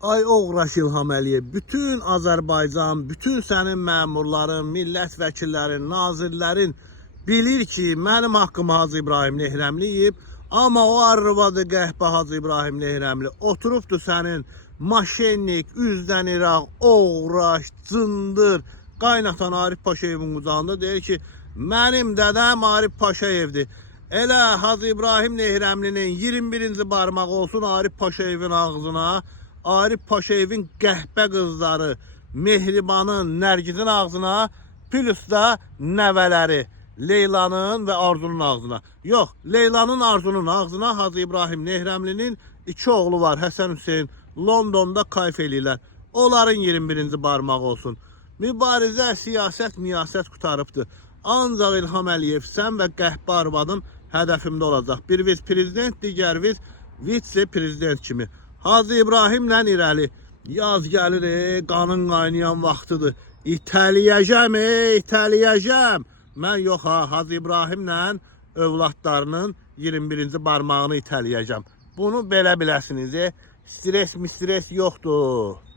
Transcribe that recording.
Ay Oğraş İlham Əliyev, bütün Azərbaycan, bütün sənin məmurların, millət vəkillərin, nazirlərin bilir ki, mənim haqqımı Hacı İbrahim Nehrəmli yiyib, amma o arvadı qəhbə Hacı İbrahim Nehrəmli oturubdur sənin maşennik, üzdən İraq, Oğraş, cındır, qaynatan Arif Paşayevin qucağında deyir ki, mənim dədəm Arif Paşayevdir. Elə Hacı İbrahim Nehrəmlinin 21-ci barmaq olsun Arif Paşayevin ağzına, Arif Paşayevin qəhbə qızları, Mehribanın, Nərgizin ağzına, plus da nəvələri, Leylanın və Arzunun ağzına. Yox, Leylanın, Arzunun ağzına Hacı İbrahim Nehrəmlinin 2 oğlu var, Həsən Hüseyin, Londonda kayf eləyirlər. Onların 21-ci barmaq olsun. Mübarizə, siyasət, miyasət qutarıbdır. Ancaq İlham Əliyev, sən və qəhbə arvadın hədəfimdə olacaq. Bir vice-prezident, digər vice-prezident kimi. Hacı İbrahimlə irəli. Yaz gəlir, qanın qaynayan vaxtıdır. İtəliyəcəm, itəliyəcəm. Mən yox ha, Hacı İbrahimlə övladlarının 21-ci barmağını itəliyəcəm. Bunu belə biləsiniz, stres yoxdur.